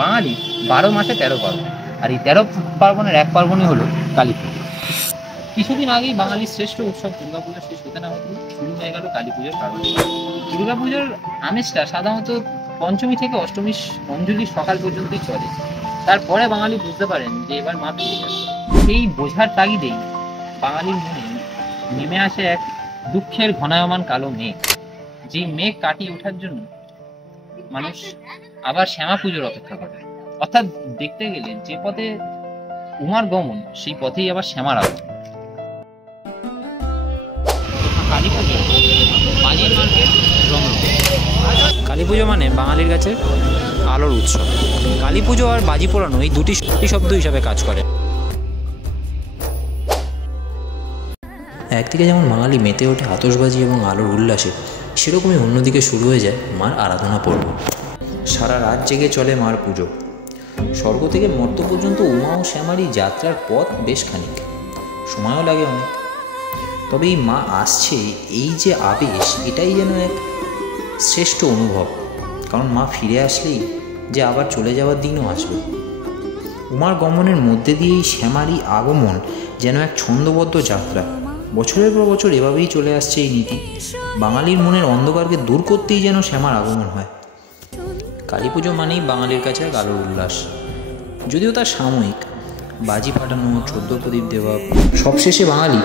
বাঙালি ১২ মাসে ১৩ পার্বণ, আর এই ১৩ পার্বণের এক পার্বণই হলো কালী পুজো। কিছুদিন আগেই বাঙালির শ্রেষ্ঠ উৎসব দুর্গাপুজো শেষ হতে না হতে শুরু হয়ে গেল কালী পুজোর পার্বণ। দুর্গাপুজোর আমেজটা সাধারণত পঞ্চমী থেকে অষ্টমীর অঞ্জলির সকাল পর্যন্তই চলে। তারপরে বাঙালি বুঝতে পারেন যে এবার মা ফিরে যাবে। এই বোঝার তাগিদেই বাঙালির মনে নেমে আসে এক দুঃখের ঘনায়মান কালো মেঘ। যে মেঘ কাটিয়ে ওঠার জন্য মানুষ আবার শ্যামা পুজোর অপেক্ষা করে। অর্থাৎ দেখতে গেলে যে পথে উমার গমন, সেই পথেই আবার শ্যামার আগমন। কালী পুজো বাজির মার্কেট রমরম। কালী পুজো মানে বাঙালির কাছে আলোর উৎসব। কালী পুজো আর বাজি পোড়ানো এই দুটি শব্দ হিসাবে কাজ করে। একদিকে যেমন বাঙালি মেতে ওঠে আতশবাজি এবং আলোর উল্লাসে, সেরকমই অন্যদিকে শুরু হয়ে যায় মার আরাধনা পর্ব। সারা রাত জেগে চলে মার পুজো। স্বর্গ থেকে মর্ত পর্যন্ত উমা ও শ্যামারই যাত্রার পথ বেশ খানিক, সময়ও লাগে অনেক। তবে এই মা আসছে, এই যে আবেশ, এটাই যেন এক শ্রেষ্ঠ অনুভব। কারণ মা ফিরে আসলেই যে আবার চলে যাওয়ার দিনও আসবে। উমার গমনের মধ্যে দিয়েই শ্যামারই আগমন যেন এক ছন্দবদ্ধ যাত্রা। বছরের পর বছর এভাবেই চলে আসছে এই নীতি। বাঙালির মনের অন্ধকারকে দূর করতেই যেন শ্যামার আগমন হয়। কালী পুজো মানেই বাঙালির কাছে এক আলোর উল্লাস, যদিও তা সাময়িক। বাজি ফাটানো, 14 প্রদীপ দেওয়া, সবশেষে বাঙালি